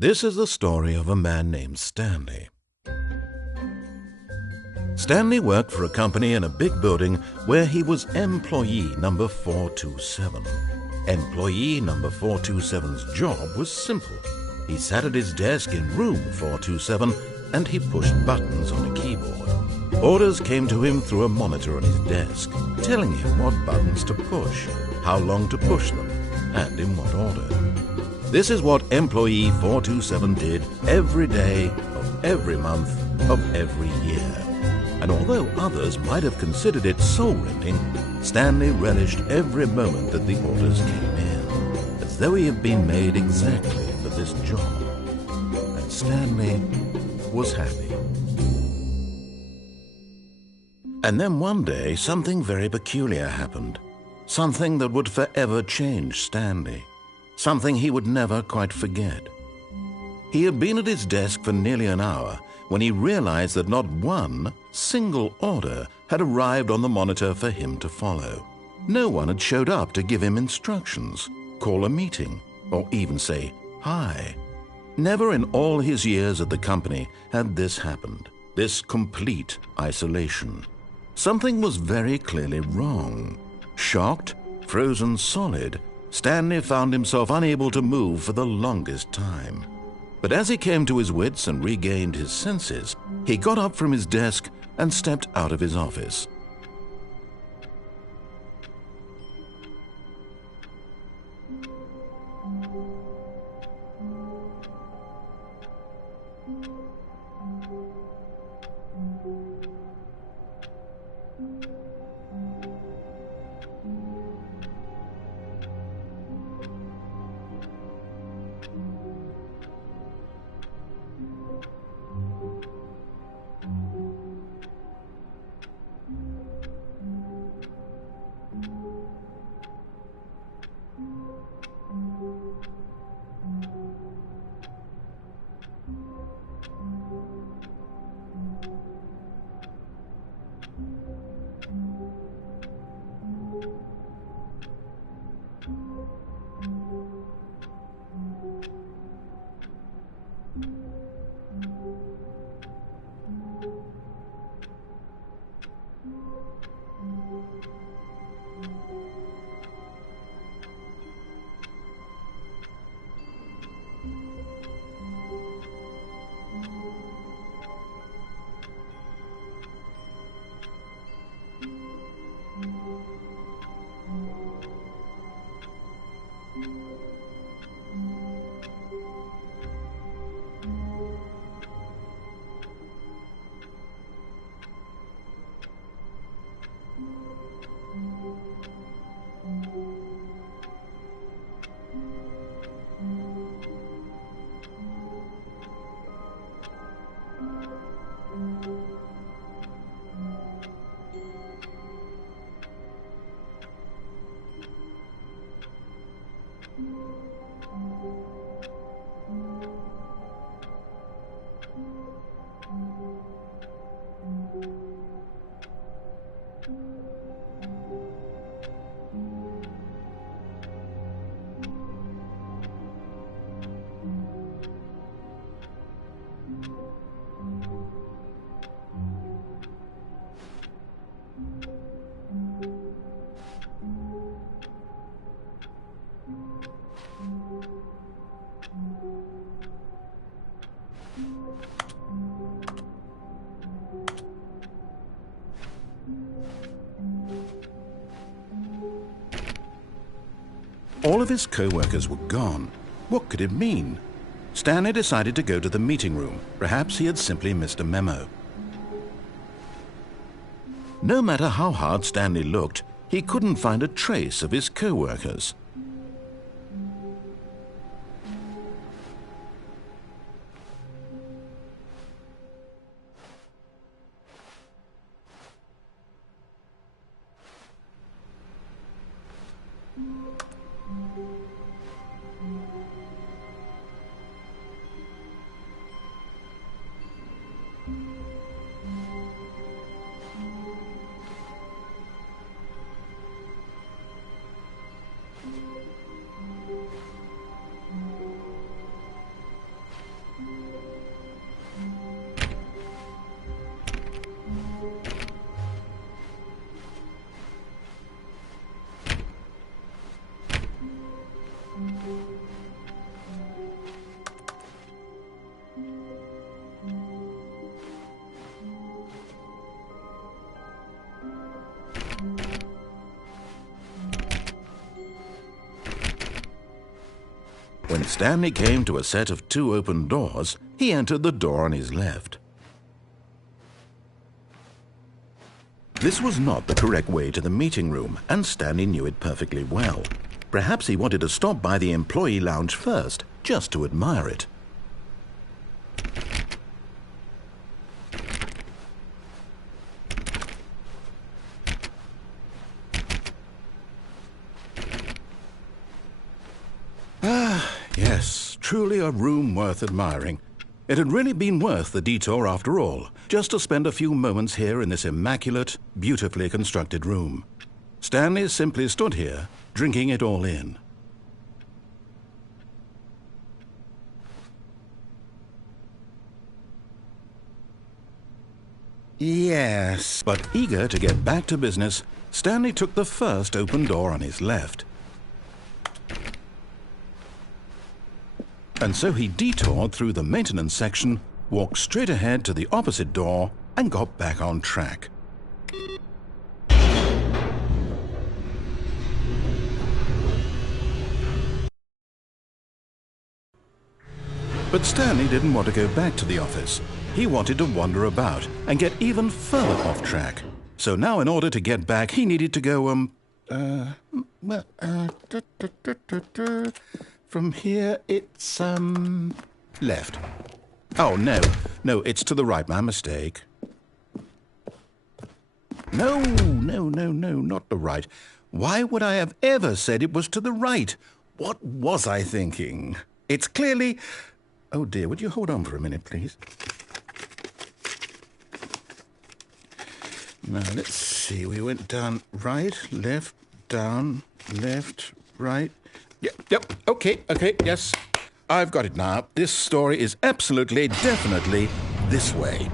This is the story of a man named Stanley. Stanley worked for a company in a big building where he was employee number 427. Employee number 427's job was simple. He sat at his desk in room 427 and he pushed buttons on a keyboard. Orders came to him through a monitor on his desk, telling him what buttons to push, how long to push them, and in what order. This is what employee 427 did every day of every month of every year. And although others might have considered it soul-rending, Stanley relished every moment that the orders came in, as though he had been made exactly for this job. And Stanley was happy. And then one day, something very peculiar happened. Something that would forever change Stanley. Something he would never quite forget. He had been at his desk for nearly an hour when he realized that not one single order had arrived on the monitor for him to follow. No one had showed up to give him instructions, call a meeting, or even say hi. Never in all his years at the company had this happened, this complete isolation. Something was very clearly wrong. Shocked, frozen solid, Stanley found himself unable to move for the longest time. But as he came to his wits and regained his senses, he got up from his desk and stepped out of his office. All of his co-workers were gone. What could it mean? Stanley decided to go to the meeting room. Perhaps he had simply missed a memo. No matter how hard Stanley looked, he couldn't find a trace of his co-workers. When Stanley came to a set of 2 open doors, he entered the door on his left. This was not the correct way to the meeting room, and Stanley knew it perfectly well. Perhaps he wanted to stop by the employee lounge first, just to admire it. Yes, truly a room worth admiring. It had really been worth the detour after all, just to spend a few moments here in this immaculate, beautifully constructed room. Stanley simply stood here, drinking it all in. Yes, but eager to get back to business, Stanley took the first open door on his left. And so he detoured through the maintenance section, walked straight ahead to the opposite door, and got back on track. But Stanley didn't want to go back to the office. He wanted to wander about and get even further off track. So now in order to get back, he needed to go, from here, it's, left. Oh, no, it's to the right, my mistake. No, not the right. Why would I have ever said it was to the right? What was I thinking? It's clearly... Oh, dear, would you hold on for a minute, please? Now, let's see. We went down right, left, down, left, right... Yep, okay, yes. I've got it now. This story is absolutely, definitely this way.